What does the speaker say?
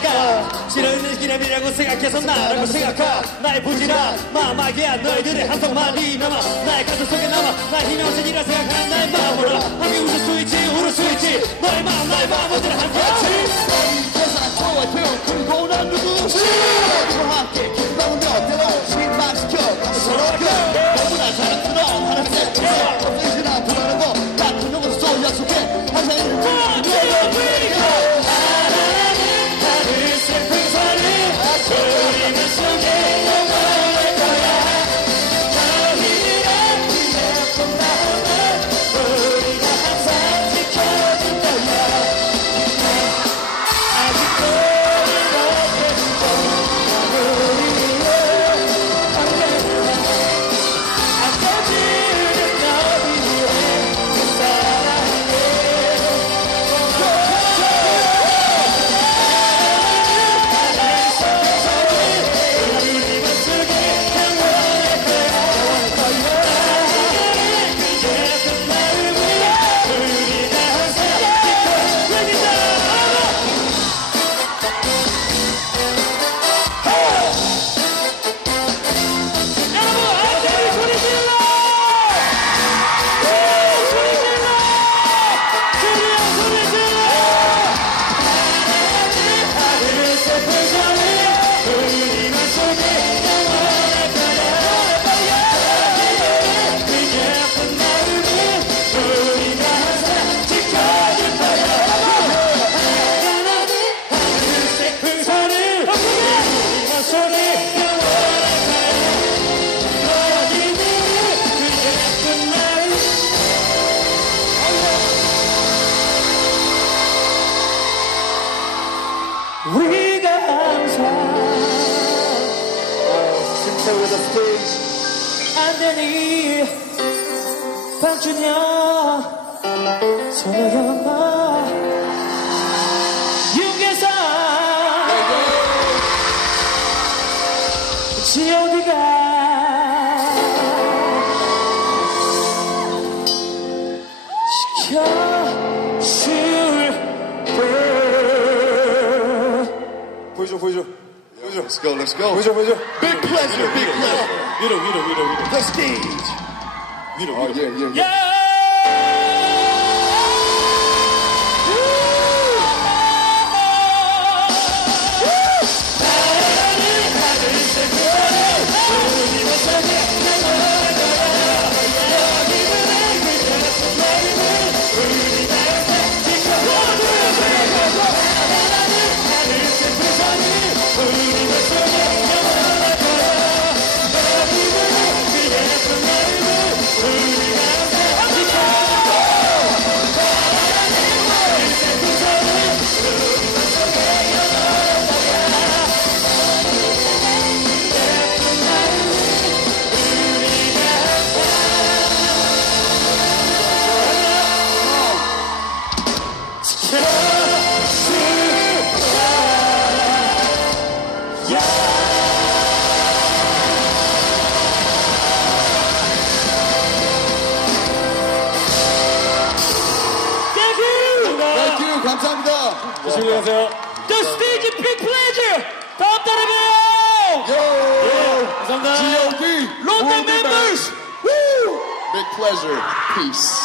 지나가. 싫어하는 기념이라고 생각해서 나라고 생각하. 나의 부지런 마음하기야 너희들의 함성만이 남아. 나의 가슴 속에 남아. 나의 희망선이라 생각하는 나의 마음으로. 함께 웃을 수 있지 울을 수 있지. 너의 마음 나의 마음 언제나 함께 하지. 세상 너와 태워 그리고 난 누구지 심태우의 The Stage 안 되니 박준영 손호영아 Fujo, Fujo. Fujo. Let's go, let's go. Fujo, Fujo. Big pleasure, big pleasure. You know, you know, you know, you know. The stage. You know, you know. Oh, yeah, yeah, yeah. yeah. 감사합니다. 조심히 가세요 The stage big pleasure! 다음 달에 봬요! Yo, 감사합니다. G.O.D. 롯데 World members! Woo! Big pleasure. Peace.